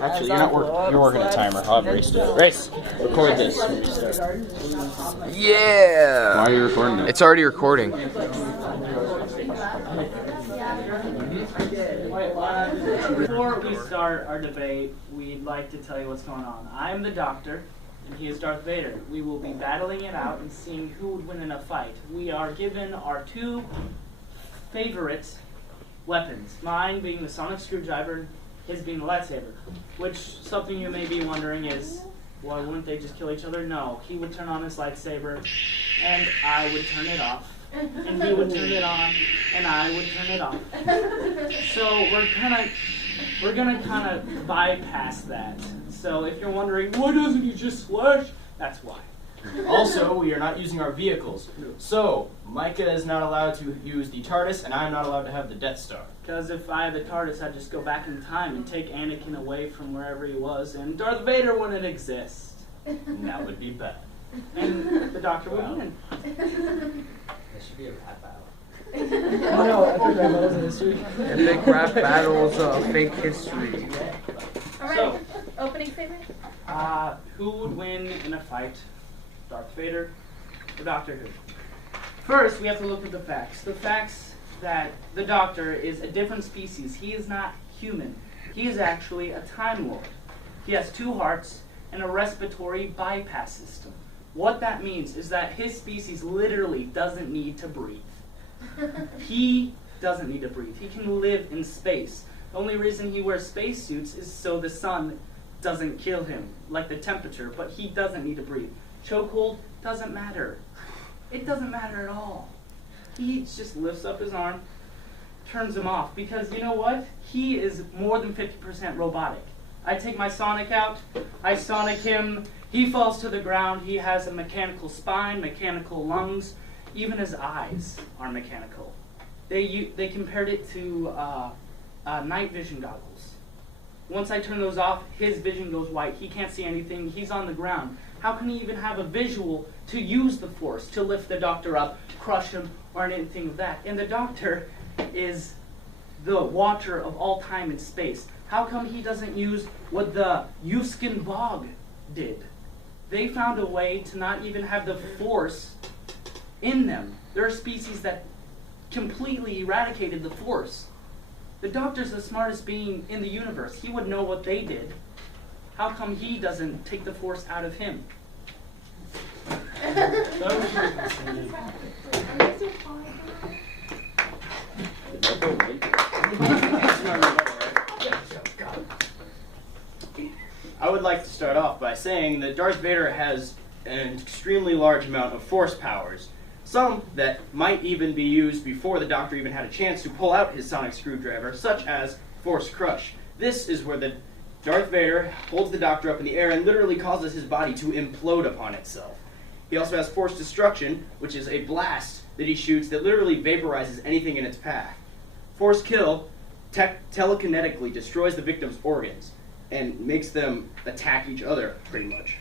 Actually, you're working a timer. I'll have Race do it. Race, record this. Yeah! Why are you recording it? It's already recording. Before we start our debate, we'd like to tell you what's going on. I'm the Doctor, and he is Darth Vader. We will be battling it out and seeing who would win in a fight. We are given our two favorite weapons, mine being the sonic screwdriver, his being the lightsaber, which something you may be wondering is, well, wouldn't they just kill each other? No, he would turn on his lightsaber, and I would turn it off. And he would turn it on, and I would turn it off. So we're gonna kind of bypass that. So if you're wondering, why doesn't he just slash? That's why. Also, we are not using our vehicles. So, Micah is not allowed to use the TARDIS, and I'm not allowed to have the Death Star. Because if I had the TARDIS, I'd just go back in time and take Anakin away from wherever he was, and Darth Vader wouldn't exist. And that would be bad. And the Doctor would win. There should be a rap battle. Oh no, epic rap battles in history. Epic rap battles of fake history. Alright, So, opening statement? who would win in a fight? Darth Vader or Doctor Who? First, we have to look at the facts. The facts that the Doctor is a different species. He is not human. He is actually a Time Lord. He has two hearts and a respiratory bypass system. What that means is that his species literally doesn't need to breathe. He doesn't need to breathe. He can live in space. The only reason he wears spacesuits is so the sun doesn't kill him, like the temperature, but he doesn't need to breathe. Chokehold doesn't matter. It doesn't matter at all. He just lifts up his arm, turns him off, because you know what? He is more than 50% robotic. I take my Sonic out, I Sonic him, he falls to the ground, he has a mechanical spine, mechanical lungs, even his eyes are mechanical. They compared it to night vision goggles. Once I turn those off, his vision goes white, he can't see anything, he's on the ground. How can he even have a visual to use the Force to lift the Doctor up, crush him, or anything of that? And the Doctor is the watcher of all time and space. How come he doesn't use what the Yuskin Bog did? They found a way to not even have the Force in them. There are species that completely eradicated the Force. The Doctor's the smartest being in the universe. He would know what they did. How come he doesn't take the Force out of him? I would like to start off by saying that Darth Vader has an extremely large amount of Force powers. Some that might even be used before the Doctor even had a chance to pull out his sonic screwdriver, such as Force Crush. This is where the Darth Vader holds the Doctor up in the air and literally causes his body to implode upon itself. He also has Force Destruction, which is a blast that he shoots that literally vaporizes anything in its path. Force Kill telekinetically destroys the victim's organs and makes them attack each other, pretty much.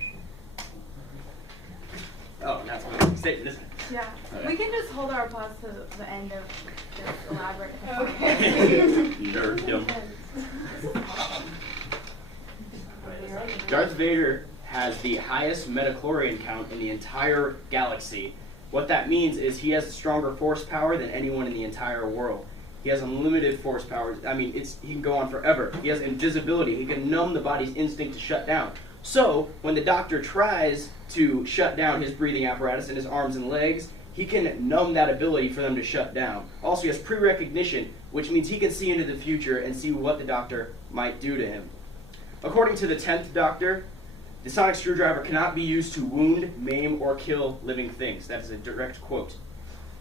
Oh, that's my statement, isn't it? Yeah. Okay. We can just hold our applause to the end of this elaborate. Nerddom. Darth Vader has the highest midichlorian count in the entire galaxy. What that means is he has stronger force power than anyone in the entire world. He has unlimited force power. I mean, he can go on forever. He has invisibility. He can numb the body's instinct to shut down. So, when the Doctor tries to shut down his breathing apparatus and his arms and legs, he can numb that ability for them to shut down. Also, he has pre-recognition, which means he can see into the future and see what the Doctor might do to him. According to the 10th Doctor, the sonic screwdriver cannot be used to wound, maim, or kill living things. That is a direct quote.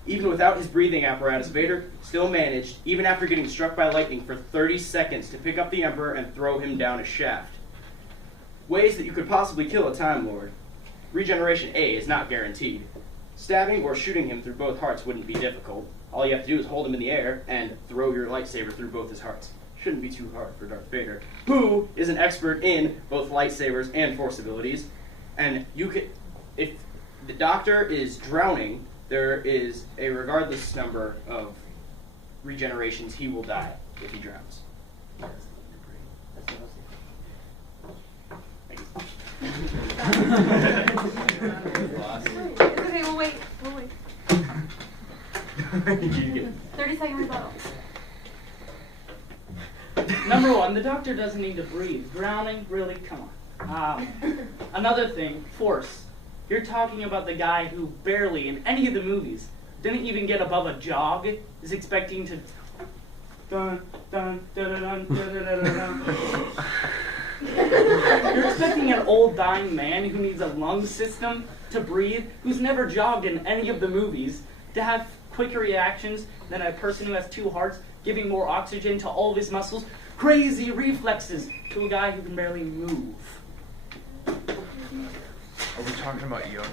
Even without his breathing apparatus, Vader still managed, even after getting struck by lightning for 30 seconds, to pick up the Emperor and throw him down a shaft. Ways that you could possibly kill a Time Lord. Regeneration A is not guaranteed. Stabbing or shooting him through both hearts wouldn't be difficult. All you have to do is hold him in the air and throw your lightsaber through both his hearts. Shouldn't be too hard for Darth Vader, who is an expert in both lightsabers and Force abilities. And you could, if the Doctor is drowning, there is a regardless number of regenerations. He will die if he drowns. Okay, we'll wait. 30-second rebuttal. Number one, the doctor doesn't need to breathe. Drowning, really? Come on. Another thing, force. You're talking about the guy who barely, in any of the movies, didn't even get above a jog, is expecting to... Dun, dun, dun, dun, dun, dun, dun, dun. You're expecting an old dying man who needs a lung system to breathe, who's never jogged in any of the movies, to have quicker reactions than a person who has 2 hearts, giving more oxygen to all of his muscles, crazy reflexes to a guy who can barely move. Are we talking about young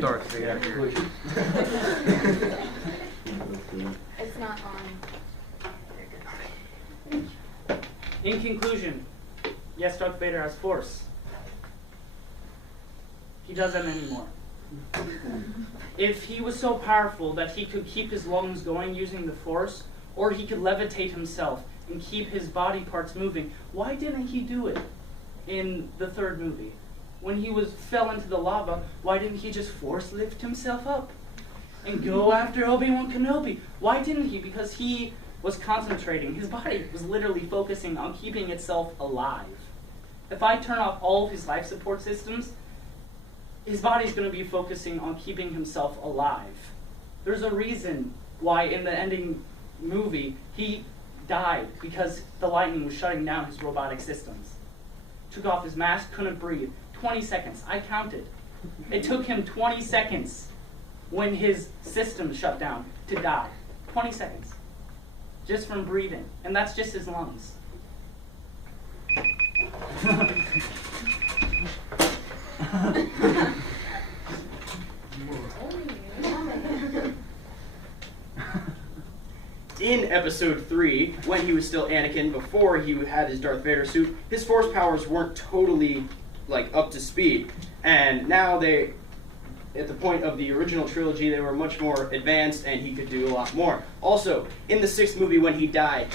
Darth Vader? It's not on. In conclusion, yes, Darth Vader has force. He doesn't anymore. If he was so powerful that he could keep his lungs going using the force, or he could levitate himself and keep his body parts moving, why didn't he do it in the 3rd movie? When he fell into the lava, why didn't he just force lift himself up and go after Obi-Wan Kenobi? Why didn't he? Because he was concentrating. His body was literally focusing on keeping itself alive. If I turn off all of his life support systems, his body's going to be focusing on keeping himself alive. There's a reason why in the ending movie he died, because the lightning was shutting down his robotic systems. Took off his mask, couldn't breathe. 20 seconds. I counted. It took him 20 seconds when his system shut down to die. 20 seconds. Just from breathing. And that's just his lungs. In episode 3, when he was still Anakin, before he had his Darth Vader suit, his force powers weren't totally up to speed. And now at the point of the original trilogy, they were much more advanced and he could do a lot more. Also, in the 6th movie when he died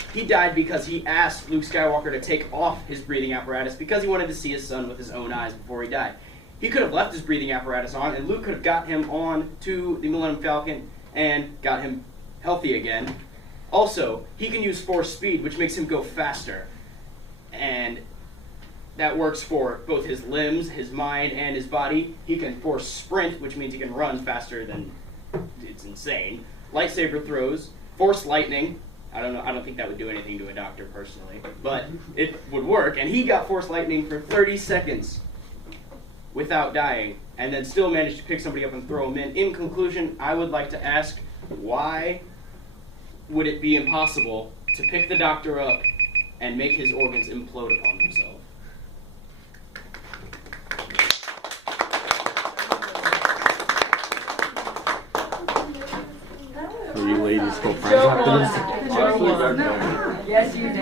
because he asked Luke Skywalker to take off his breathing apparatus because he wanted to see his son with his own eyes before he died. He could have left his breathing apparatus on and Luke could have got him on to the Millennium Falcon and got him healthy again. Also, he can use force speed, which makes him go faster. And that works for both his limbs, his mind, and his body. He can force sprint, which means he can run faster than... It's insane. Lightsaber throws, force lightning. I don't think that would do anything to a doctor personally, but it would work. And he got force lightning for 30 seconds without dying, and then still managed to pick somebody up and throw him in. In conclusion, I would like to ask, why would it be impossible to pick the doctor up and make his organs implode upon themselves? Were you ladies still friends after this? Yes, you did.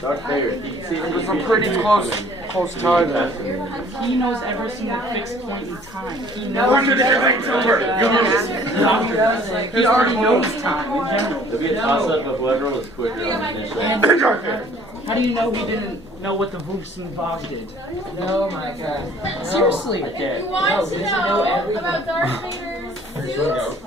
Darth Vader, you can see It was a pretty close time. He knows every single fixed point in time. He knows. He already knows time in general. It'll be a toss-up of whoever was quicker on the initial. How do you know he didn't know what the Voofs and Vogs did? No, my God. Seriously. Okay. You want to know about Darth Vader's suit?